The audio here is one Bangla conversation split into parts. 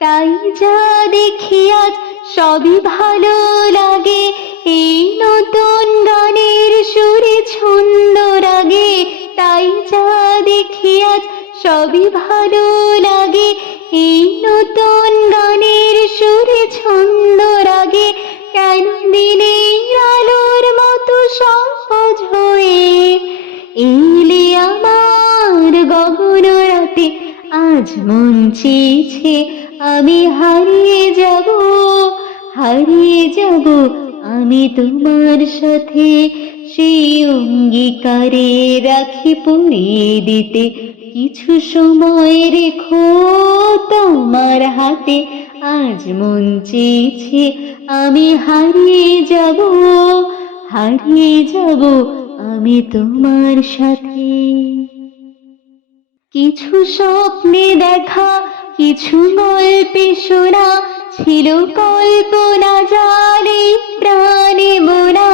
তাই যা দেখি আজ সবই ভালো লাগে, এই নতুন গানের সুরে ছন্দ রাগে। তাই যা দেখি আজ সবই ভালো লাগে, এই নতুন গানের সুরে ছন্দ রাগে। কেন দিনের আলোর মতো সহজ হয়ে এলে আমার গগন রাতে। আজ মন চেয়েছে আমি হারিয়ে যাব, হারিয়ে যাব আমি তোমার সাথে। সেই অঙ্গীকারে রাখি পরিয়ে দিতে, কিছু সময় রেখো তোমার হাতে। আজ মন চেয়েছে আমি হারিয়ে যাব, হারিয়ে যাব আমি তোমার সাথে। কিছু স্বপ্নে দেখা, কিছু গল্পে শোনা, ছিল কল্পনা জালে প্রাণে বোনা।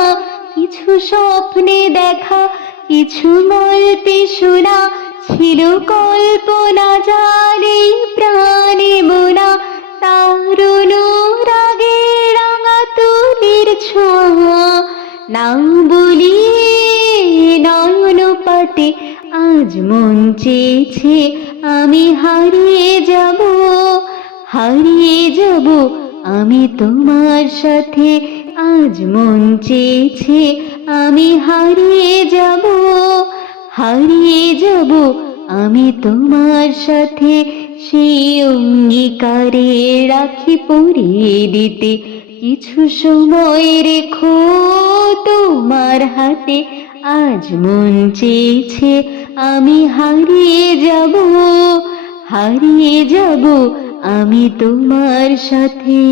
কিছু স্বপ্নে দেখা, কিছু গল্পে শোনা, ছিল কল্পনা জালে প্রাণে বোনা। তারুণ রাগে রাঙা তুলির ছোঁয়া, নাম বলিয়ে নয়ন পাতে। আজ মন চেয়েছে আমি হারিয়ে যাব, হারিয়ে যাব আমি তোমার সাথে। আজ মন চেয়েছে আমি হারিয়ে যাব, হারিয়ে যাব আমি তোমার সাথে। সেই অঙ্গীকারে রাখি পরিয়ে দিতে, কিছু সময় রেখো তোমার হাতে। আজ মন চেয়েছে আমি হারিয়ে যাব, হারিয়ে যাব আমি তোমার সাথে।